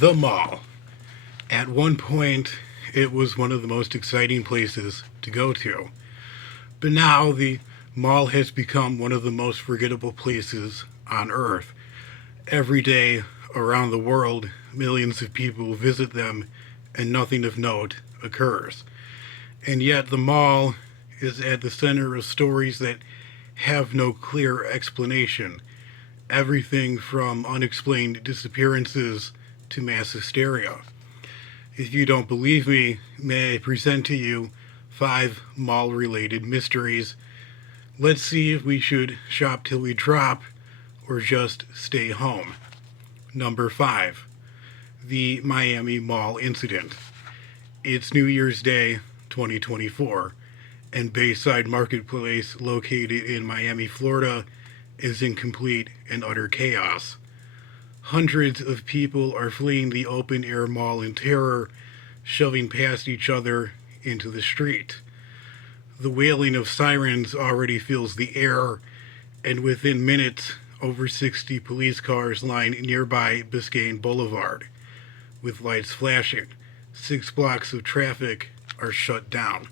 the mall. At one point, it was one of the most exciting places to go to. But now the mall has become one of the most forgettable places on earth. Every day around the world, millions of people visit them and nothing of note occurs. And yet, the mall is at the center of stories that have no clear explanation. Everything from unexplained disappearances to mass hysteria. If you don't believe me, may I present to you 5 mall related mysteries. Let's see if we should shop till we drop or just stay home. Number 5, the Miami Mall incident. It's New Year's Day 2024, and Bayside Marketplace, located in Miami, Florida, is in complete and utter chaos. Hundreds of people are fleeing the open air mall in terror, shoving past each other into the street. The wailing of sirens already fills the air, and within minutes, over 60 police cars line nearby Biscayne Boulevard. With lights flashing, 6 blocks of traffic are shut down.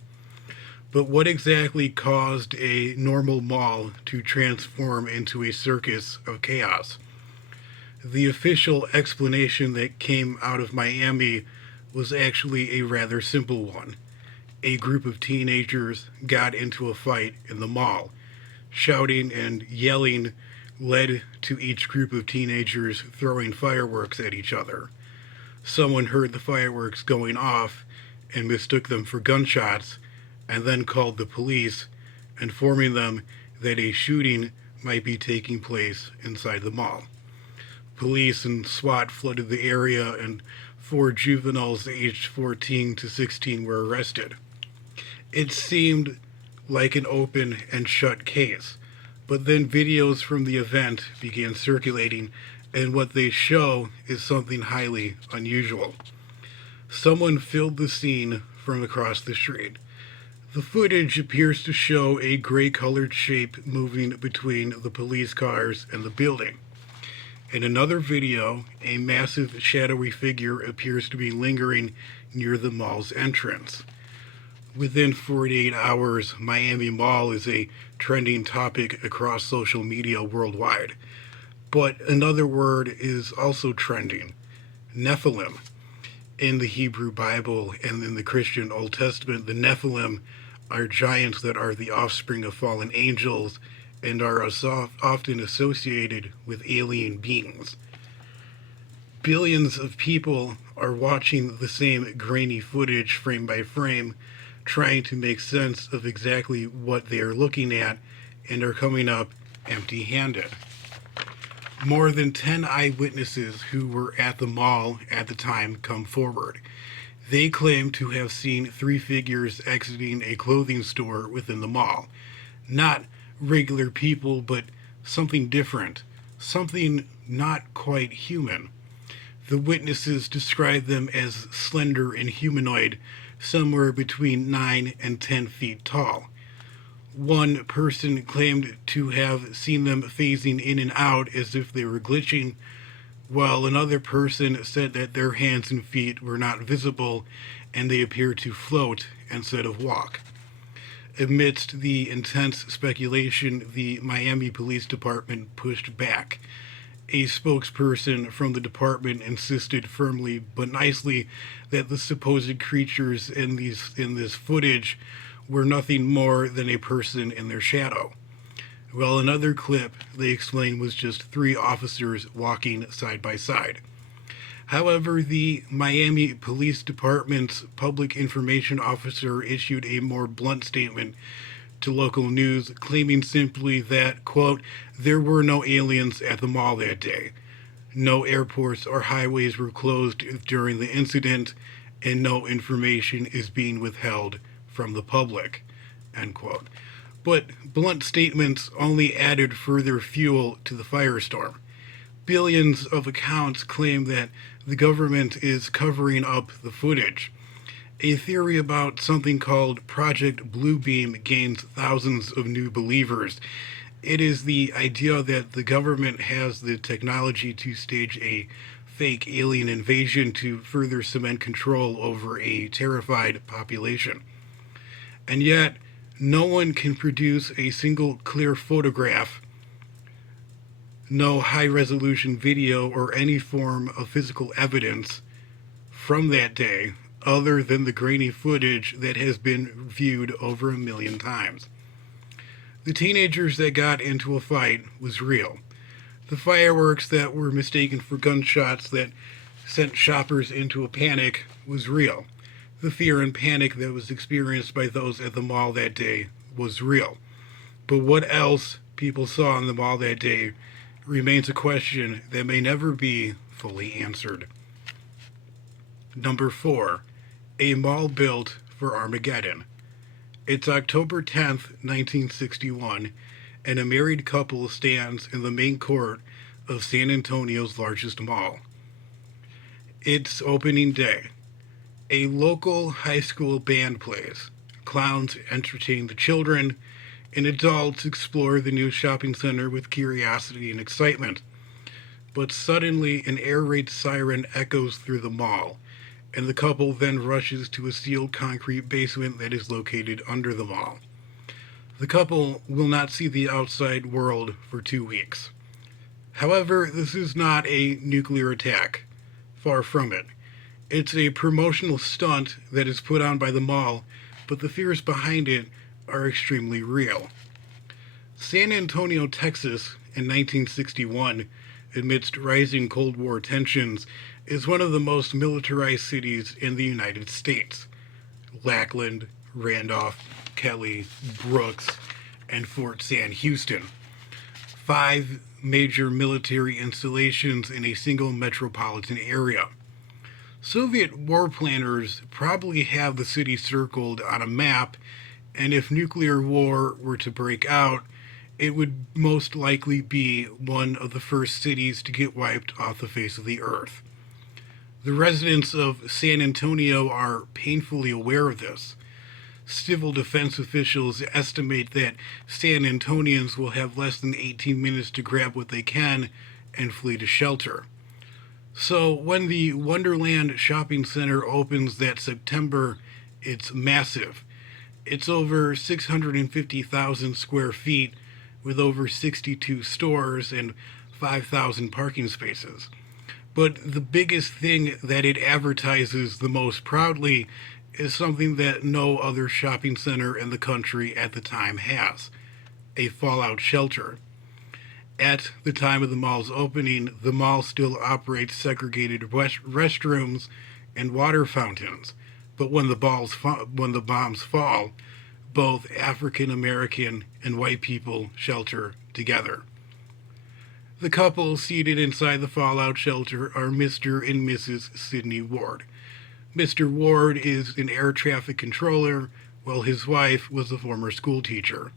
But what exactly caused a normal mall to transform into a circus of chaos? The official explanation that came out of Miami was actually a rather simple one. A group of teenagers got into a fight in the mall. Shouting and yelling led to each group of teenagers throwing fireworks at each other. Someone heard the fireworks going off and mistook them for gunshots, and then called the police, informing them that a shooting might be taking place inside the mall. Police and SWAT flooded the area, and 4 juveniles aged 14 to 16 were arrested. It seemed like an open and shut case, but then videos from the event began circulating, and what they show is something highly unusual. Someone filmed the scene from across the street. The footage appears to show a gray-colored shape moving between the police cars and the building. In another video, a massive shadowy figure appears to be lingering near the mall's entrance. Within 48 hours, Miami Mall is a trending topic across social media worldwide. But another word is also trending: Nephilim. In the Hebrew Bible and in the Christian Old Testament, the Nephilim are giants that are the offspring of fallen angels and are often associated with alien beings. Billions of people are watching the same grainy footage frame by frame, trying to make sense of exactly what they are looking at, and are coming up empty-handed. More than 10 eyewitnesses who were at the mall at the time come forward. They claim to have seen 3 figures exiting a clothing store within the mall. Not regular people, but something different, something not quite human. The witnesses describe them as slender and humanoid, somewhere between 9 and 10 feet tall. One person claimed to have seen them phasing in and out as if they were glitching, while another person said that their hands and feet were not visible and they appeared to float instead of walk. Amidst the intense speculation, the Miami Police Department pushed back. A spokesperson from the department insisted firmly but nicely that the supposed creatures in this footage were nothing more than a person in their shadow. Well, another clip, they explained, was just 3 officers walking side by side. However, the Miami Police Department's public information officer issued a more blunt statement to local news, claiming simply that, quote, there were no aliens at the mall that day. No airports or highways were closed during the incident, and no information is being withheld from the public, end quote. But blunt statements only added further fuel to the firestorm. Billions of accounts claim that the government is covering up the footage. A theory about something called Project Bluebeam gains thousands of new believers. It is the idea that the government has the technology to stage a fake alien invasion to further cement control over a terrified population. And yet, no one can produce a single clear photograph, no high resolution video, or any form of physical evidence from that day other than the grainy footage that has been viewed over 1,000,000 times. The teenagers that got into a fight was real. The fireworks that were mistaken for gunshots that sent shoppers into a panic was real. The fear and panic that was experienced by those at the mall that day was real. But what else people saw in the mall that day remains a question that may never be fully answered. Number 4. A mall built for Armageddon. It's October 10th, 1961, and a married couple stands in the main court of San Antonio's largest mall. It's opening day. A local high school band plays. Clowns entertain the children, and adults explore the new shopping center with curiosity and excitement. But suddenly, an air raid siren echoes through the mall, and the couple then rushes to a sealed concrete basement that is located under the mall. The couple will not see the outside world for 2 weeks. However, this is not a nuclear attack. Far from it. It's a promotional stunt that is put on by the mall, but the fears behind it are extremely real. San Antonio, Texas, in 1961, amidst rising Cold War tensions, is one of the most militarized cities in the United States. Lackland, Randolph, Kelly, Brooks, and Fort Sam Houston. 5 major military installations in a single metropolitan area. Soviet war planners probably have the city circled on a map, and if nuclear war were to break out, it would most likely be one of the first cities to get wiped off the face of the earth. The residents of San Antonio are painfully aware of this. Civil defense officials estimate that San Antonians will have less than 18 minutes to grab what they can and flee to shelter. So when the Wonderland Shopping Center opens that September, it's massive. It's over 650,000 square feet with over 62 stores and 5,000 parking spaces. But the biggest thing that it advertises the most proudly is something that no other shopping center in the country at the time has: a fallout shelter. At the time of the mall's opening, the mall still operates segregated restrooms and water fountains. But when the bombs fall, both African American and white people shelter together. The couple seated inside the fallout shelter are Mr. and Mrs. Sidney Ward. Mr. Ward is an air traffic controller, while his wife was a former school teacher.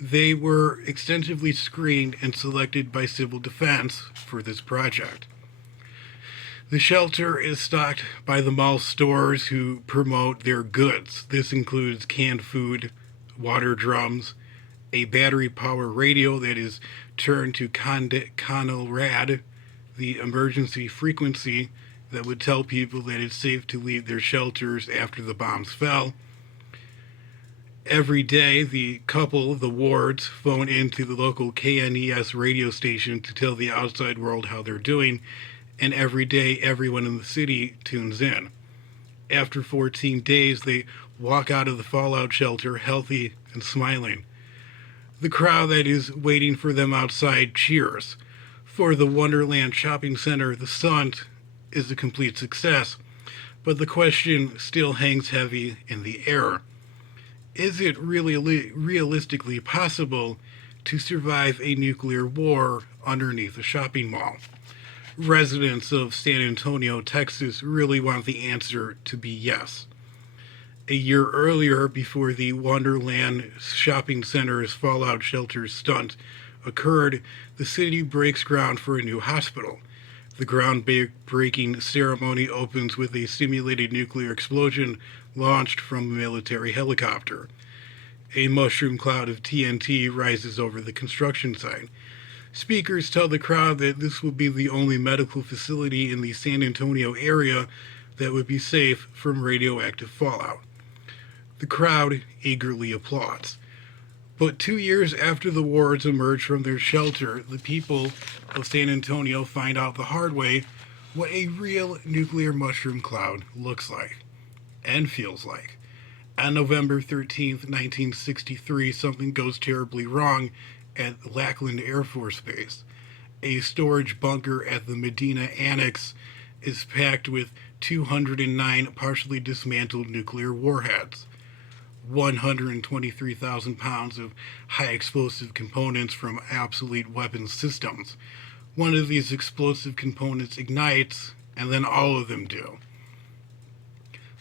They were extensively screened and selected by Civil Defense for this project. The shelter is stocked by the mall stores who promote their goods. This includes canned food, water drums, a battery power radio that is turned to CONELRAD, the emergency frequency that would tell people that it's safe to leave their shelters after the bombs fell. Every day, the couple, the Wards, phone into the local KNES radio station to tell the outside world how they're doing, and every day, everyone in the city tunes in. After 14 days, they walk out of the fallout shelter healthy and smiling. The crowd that is waiting for them outside cheers. For the Wonderland Shopping Center, the stunt is a complete success, but the question still hangs heavy in the air. Is it really realistically possible to survive a nuclear war underneath a shopping mall? Residents of San Antonio, Texas really want the answer to be yes. A year earlier, before the Wonderland Shopping Center's fallout shelter stunt occurred, the city breaks ground for a new hospital. The groundbreaking ceremony opens with a simulated nuclear explosion launched from a military helicopter. A mushroom cloud of TNT rises over the construction site. Speakers tell the crowd that this will be the only medical facility in the San Antonio area that would be safe from radioactive fallout. The crowd eagerly applauds. But 2 years after the wards emerge from their shelter, the people of San Antonio find out the hard way what a real nuclear mushroom cloud looks like and feels like. On November 13th, 1963, something goes terribly wrong at Lackland Air Force Base. A storage bunker at the Medina Annex is packed with 209 partially dismantled nuclear warheads. 123,000 pounds of high explosive components from obsolete weapons systems. One of these explosive components ignites, and then all of them do.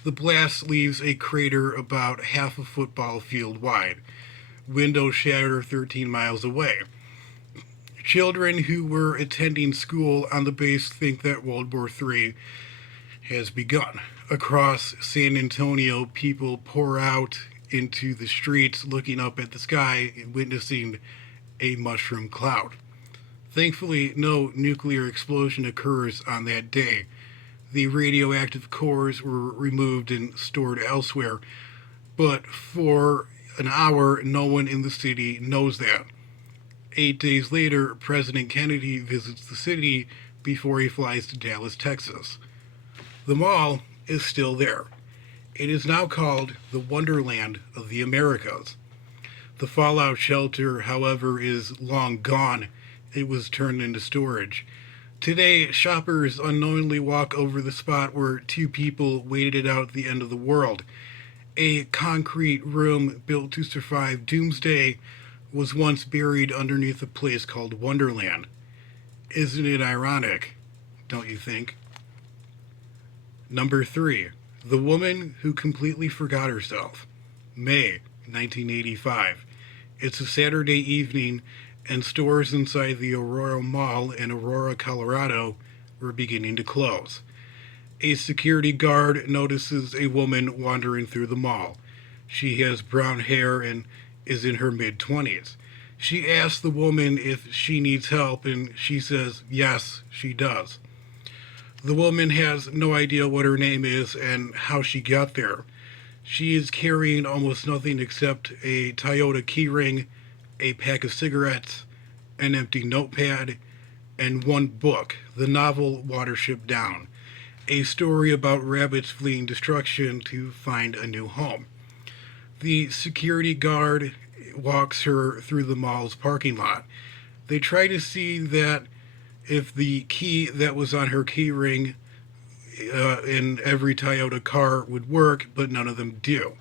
The blast leaves a crater about half a football field wide. Windows shatter 13 miles away. Children who were attending school on the base think that World War III has begun. Across San Antonio, people pour out into the streets looking up at the sky and witnessing a mushroom cloud. Thankfully, no nuclear explosion occurs on that day. The radioactive cores were removed and stored elsewhere, but for an hour, no one in the city knows that. 8 days later, President Kennedy visits the city before he flies to Dallas, Texas. The mall is still there. It is now called the Wonderland of the Americas. The fallout shelter, however, is long gone. It was turned into storage. Today, shoppers unknowingly walk over the spot where two people waited it out at the end of the world. A concrete room built to survive doomsday was once buried underneath a place called Wonderland. Isn't it ironic, don't you think? Number 3. The Woman Who Completely Forgot Herself. May 1985. It's a Saturday evening, and stores inside the Aurora Mall in Aurora, Colorado were beginning to close. A security guard notices a woman wandering through the mall. She has brown hair and is in her mid-20s. She asks the woman if she needs help, and she says yes, she does. The woman has no idea what her name is and how she got there. She is carrying almost nothing except a Toyota keyring, a pack of cigarettes, an empty notepad, and one book, the novel Watership Down, a story about rabbits fleeing destruction to find a new home. The security guard walks her through the mall's parking lot. They try to see that if the key that was on her keyring in every Toyota car would work, but none of them do.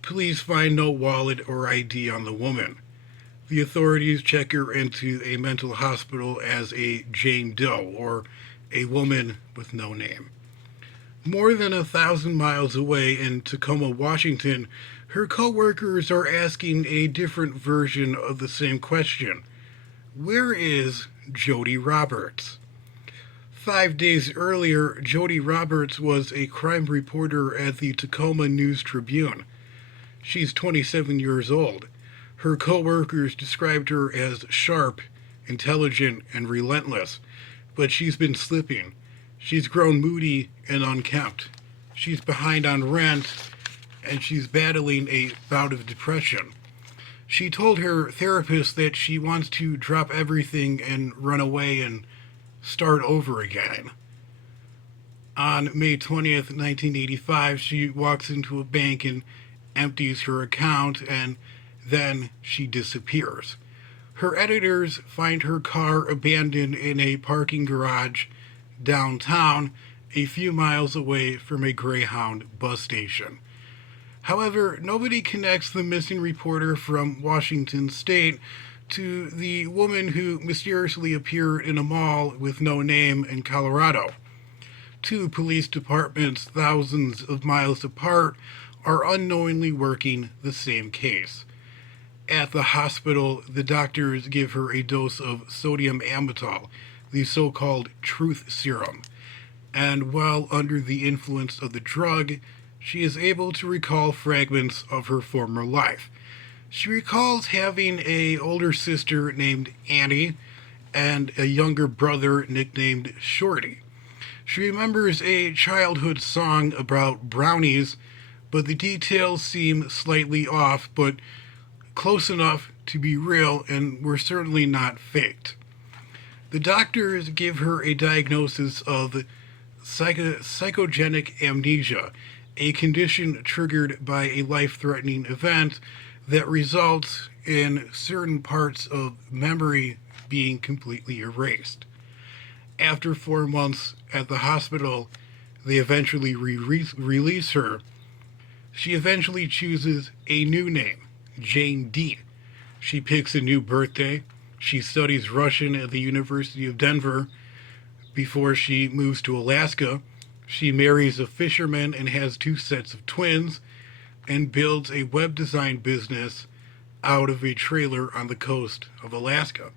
Police find no wallet or ID on the woman. The authorities check her into a mental hospital as a Jane Doe, or a woman with no name. More than 1,000 miles away in Tacoma, Washington, her co-workers are asking a different version of the same question. Where is Jody Roberts? 5 days earlier, Jody Roberts was a crime reporter at the Tacoma News Tribune. She's 27 years old. Her co-workers described her as sharp, intelligent, and relentless, but she's been slipping. She's grown moody and unkempt. She's behind on rent, and she's battling a bout of depression. She told her therapist that she wants to drop everything and run away and start over again. On May 20th, 1985, she walks into a bank and empties her account, and then she disappears. Her editors find her car abandoned in a parking garage downtown, a few miles away from a Greyhound bus station. However, nobody connects the missing reporter from Washington State to the woman who mysteriously appeared in a mall with no name in Colorado. Two police departments thousands of miles apart are unknowingly working the same case. At the hospital, the doctors give her a dose of sodium amytal, the so-called truth serum, and while under the influence of the drug, she is able to recall fragments of her former life. She recalls having a older sister named Annie and a younger brother nicknamed Shorty. She remembers a childhood song about brownies, but the details seem slightly off, but close enough to be real and were certainly not faked. The doctors give her a diagnosis of psychogenic amnesia, a condition triggered by a life threatening event that results in certain parts of memory being completely erased. After 4 months at the hospital, they eventually release her. She eventually chooses a new name, Jane D. She picks a new birthday. She studies Russian at the University of Denver before she moves to Alaska. She marries a fisherman and has 2 sets of twins and builds a web design business out of a trailer on the coast of Alaska.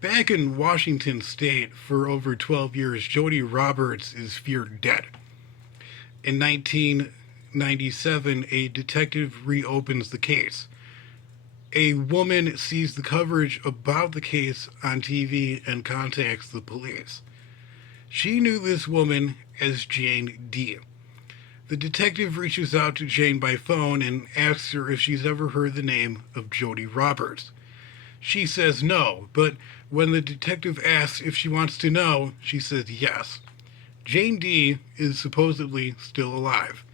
Back in Washington State for over 12 years, Jody Roberts is feared dead. In 1997, a detective reopens the case. A woman sees the coverage about the case on TV and contacts the police. She knew this woman as Jane D. The detective reaches out to Jane by phone and asks her if she's ever heard the name of Jody Roberts. She says no, but when the detective asks if she wants to know, she says yes. Jane D is supposedly still alive.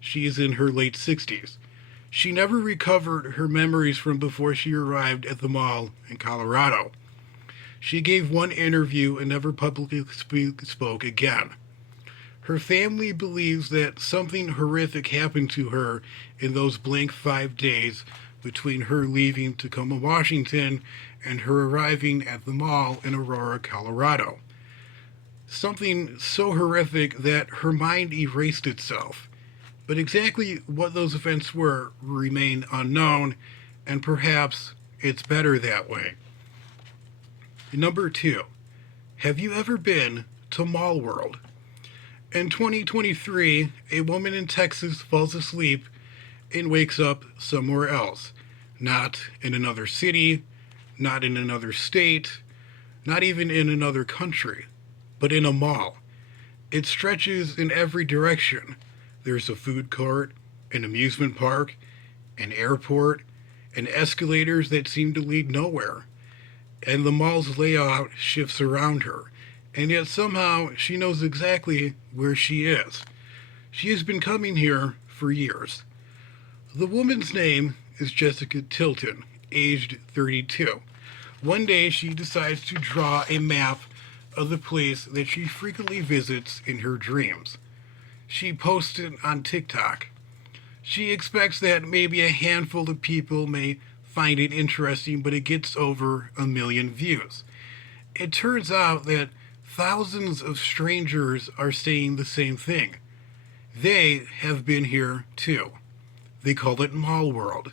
She is in her late 60s. She never recovered her memories from before she arrived at the mall in Colorado. She gave one interview and never publicly spoke again. Her family believes that something horrific happened to her in those blank 5 days between her leaving Tacoma, Washington, and her arriving at the mall in Aurora, Colorado. Something so horrific that her mind erased itself. But exactly what those events were remain unknown, and perhaps it's better that way. Number 2. Have you ever been to Mall World? In 2023, a woman in Texas falls asleep and wakes up somewhere else. Not in another city, not in another state, not even in another country, but in a mall. It stretches in every direction. There's a food court, an amusement park, an airport, and escalators that seem to lead nowhere. And the mall's layout shifts around her. And yet somehow she knows exactly where she is. She has been coming here for years. The woman's name is Jessica Tilton, aged 32. One day she decides to draw a map of the place that she frequently visits in her dreams. She posts it on TikTok. She expects that maybe a handful of people may find it interesting, but it gets over 1 million views. It turns out that thousands of strangers are saying the same thing. They have been here too. They call it Mall World.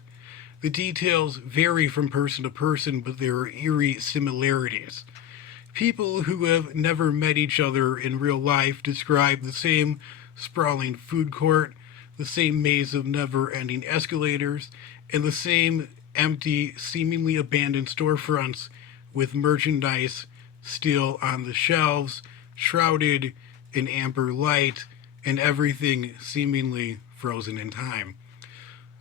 The details vary from person to person, but there are eerie similarities. People who have never met each other in real life describe the same sprawling food court, the same maze of never-ending escalators, and the same empty, seemingly abandoned storefronts with merchandise still on the shelves, shrouded in amber light, and everything seemingly frozen in time.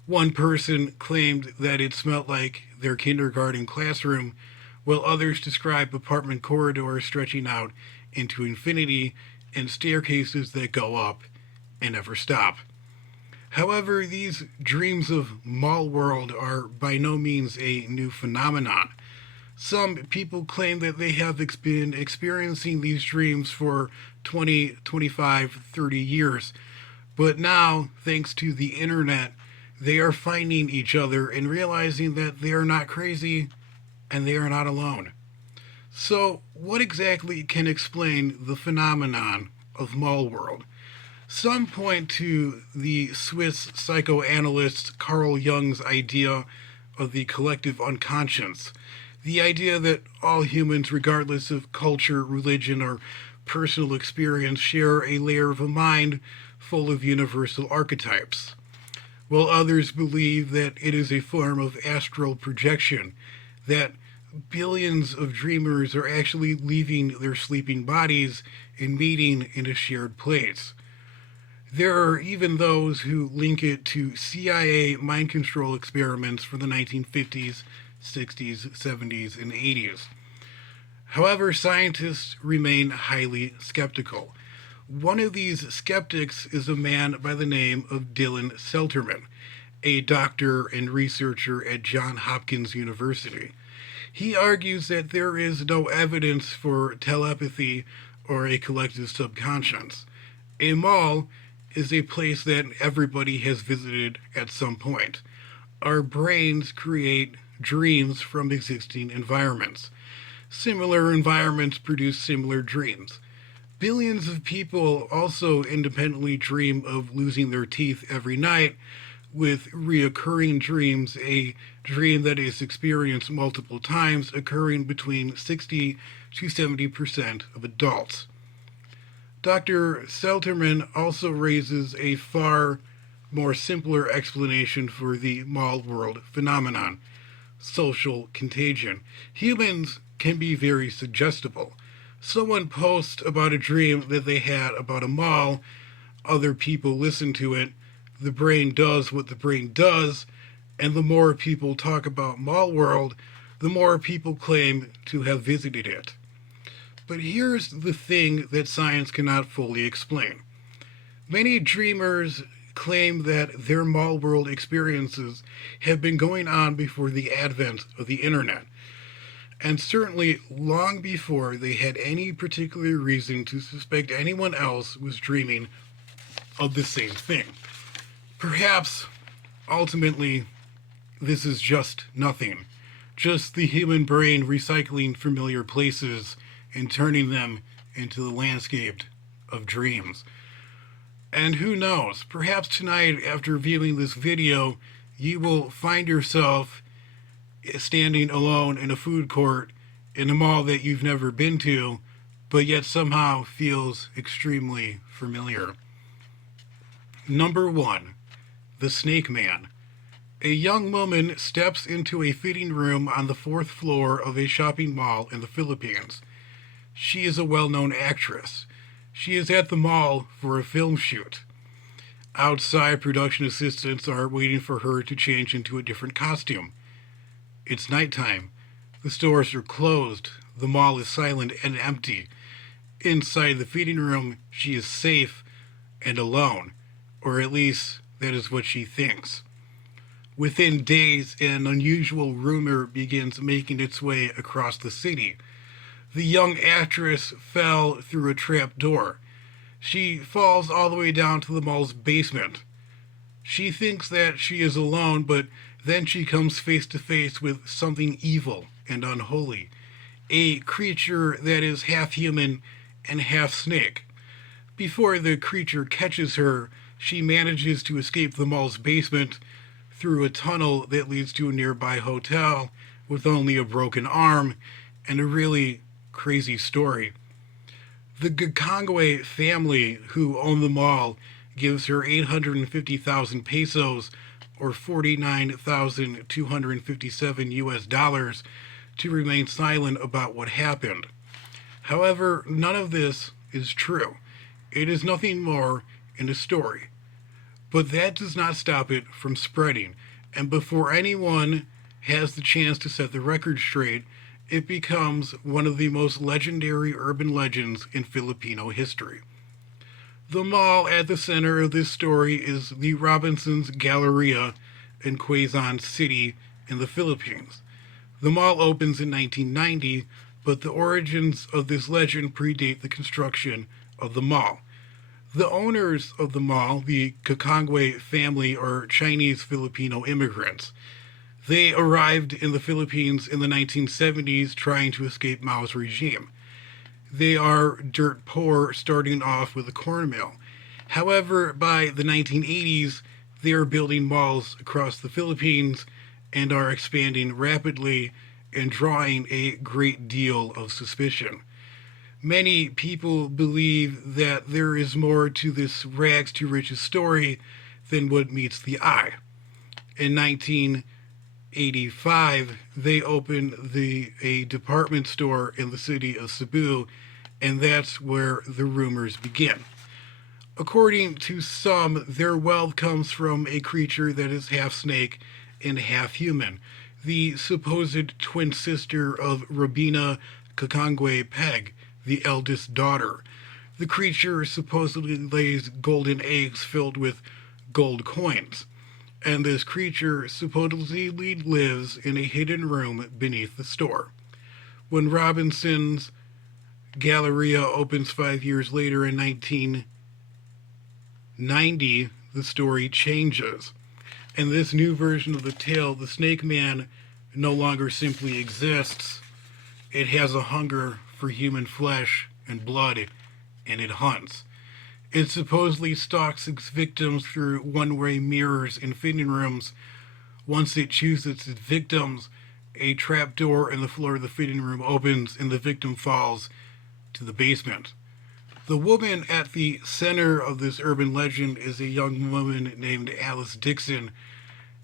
One person claimed that it smelled like their kindergarten classroom, while others describe apartment corridors stretching out into infinity and staircases that go up and never stop. However, these dreams of Mall World are by no means a new phenomenon. Some people claim that they have been experiencing these dreams for 20, 25, 30 years. But now, thanks to the internet, they are finding each other and realizing that they are not crazy and they are not alone. So, what exactly can explain the phenomenon of Mall World? Some point to the Swiss psychoanalyst Carl Jung's idea of the collective unconscious. The idea that all humans, regardless of culture, religion, or personal experience, share a layer of a mind full of universal archetypes. while others believe that it is a form of astral projection, that billions of dreamers are actually leaving their sleeping bodies and meeting in a shared place. There are even those who link it to CIA mind control experiments from the 1950s, 60s, 70s, and 80s. However, scientists remain highly skeptical. One of these skeptics is a man by the name of Dylan Selterman, a doctor and researcher at Johns Hopkins University. He argues that there is no evidence for telepathy or a collective subconscious. A mall is a place that everybody has visited at some point. Our brains create dreams from existing environments. Similar environments produce similar dreams. Billions of people also independently dream of losing their teeth every night, with reoccurring dreams, a dream that is experienced multiple times, occurring between 60 to 70% of adults. Dr. Selterman also raises a far more simpler explanation for the mall world phenomenon: social contagion. Humans can be very suggestible. Someone posts about a dream that they had about a mall, other people listen to it, the brain does what the brain does, and the more people talk about Mall World, the more people claim to have visited it. But here's the thing that science cannot fully explain. Many dreamers claim that their Mall World experiences have been going on before the advent of the internet, and certainly long before they had any particular reason to suspect anyone else was dreaming of the same thing. Perhaps, ultimately, this is just nothing. Just the human brain recycling familiar places and turning them into the landscape of dreams. And who knows, perhaps tonight, after viewing this video, you will find yourself standing alone in a food court in a mall that you've never been to, but yet somehow feels extremely familiar. Number 1. The Snake Man. A young woman steps into a fitting room on the fourth floor of a shopping mall in the Philippines. She is a well-known actress. She is at the mall for a film shoot. Outside, production assistants are waiting for her to change into a different costume. It's nighttime. The stores are closed. The mall is silent and empty. Inside the fitting room, she is safe and alone, or at least that is what she thinks. Within days, an unusual rumor begins making its way across the city. The young actress fell through a trap door. She falls all the way down to the mall's basement. She thinks that she is alone, but then she comes face to face with something evil and unholy, a creature that is half human and half snake. Before the creature catches her, she manages to escape the mall's basement through a tunnel that leads to a nearby hotel with only a broken arm and a really crazy story. The Gakongwe family, who own the mall, gives her 850,000 pesos, or 49,257 US dollars, to remain silent about what happened. However, none of this is true. It is nothing more than a story. But that does not stop it from spreading, and before anyone has the chance to set the record straight, it becomes one of the most legendary urban legends in Filipino history. The mall at the center of this story is the Robinson's Galleria in Quezon City in the Philippines. The mall opens in 1990, but the origins of this legend predate the construction of the mall. The owners of the mall, the Gakongwe family, are Chinese Filipino immigrants. They arrived in the Philippines in the 1970s trying to escape Mao's regime. They are dirt poor, starting off with a corn mill. However, by the 1980s, they are building malls across the Philippines and are expanding rapidly and drawing a great deal of suspicion. Many people believe that there is more to this rags to riches story than what meets the eye. In 1985, they opened a department store in the city of Cebu, and that's where the rumors begin. According to some, their wealth comes from a creature that is half snake and half human, the supposed twin sister of Robina Kakangwe Peg, the eldest daughter. The creature supposedly lays golden eggs filled with gold coins, and this creature supposedly lives in a hidden room beneath the store. When Robinson's Galleria opens 5 years later in 1990, the story changes. In this new version of the tale, the Snake Man no longer simply exists. It has a hunger for human flesh and blood, and it hunts. It supposedly stalks its victims through one-way mirrors in fitting rooms. Once it chooses its victims, a trapdoor in the floor of the fitting room opens and the victim falls to the basement. The woman at the center of this urban legend is a young woman named Alice Dixon,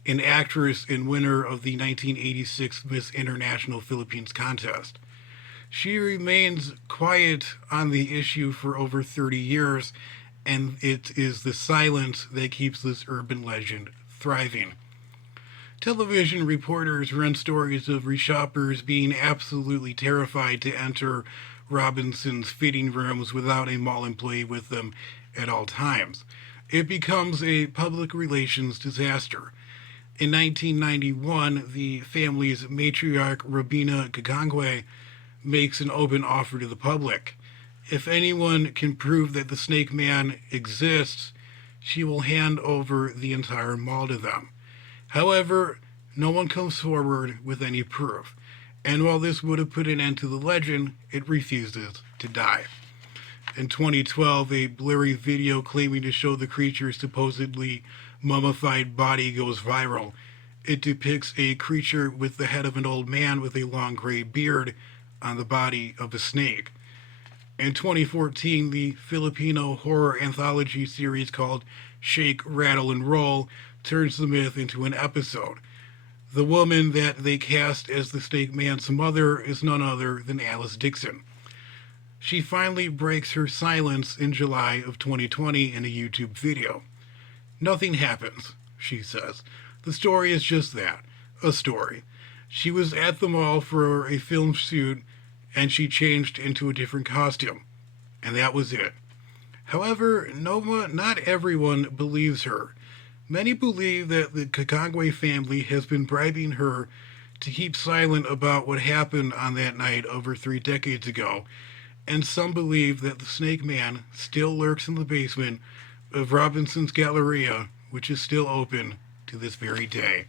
an actress and winner of the 1986 Miss International Philippines contest. She remains quiet on the issue for over 30 years, and it is the silence that keeps this urban legend thriving. Television reporters run stories of reshoppers being absolutely terrified to enter Robinson's fitting rooms without a mall employee with them at all times. It becomes a public relations disaster. In 1991, the family's matriarch, Robina Kakangwe, makes an open offer to the public. If anyone can prove that the Snake Man exists, she will hand over the entire mall to them. However, no one comes forward with any proof, and while this would have put an end to the legend, it refuses to die. In 2012, a blurry video claiming to show the creature's supposedly mummified body goes viral. It depicts a creature with the head of an old man with a long gray beard on the body of a snake. In 2014, the Filipino horror anthology series called Shake, Rattle, and Roll turns the myth into an episode. The woman that they cast as the Snake Man's mother is none other than Alice Dixon. She finally breaks her silence in July of 2020 in a YouTube video. Nothing happens, she says. The story is just that, a story. She was at the mall for a film shoot and she changed into a different costume. And that was it. However, not everyone believes her. Many believe that the Kakangwe family has been bribing her to keep silent about what happened on that night over 3 decades ago, and some believe that the Snake Man still lurks in the basement of Robinson's Galleria, which is still open to this very day.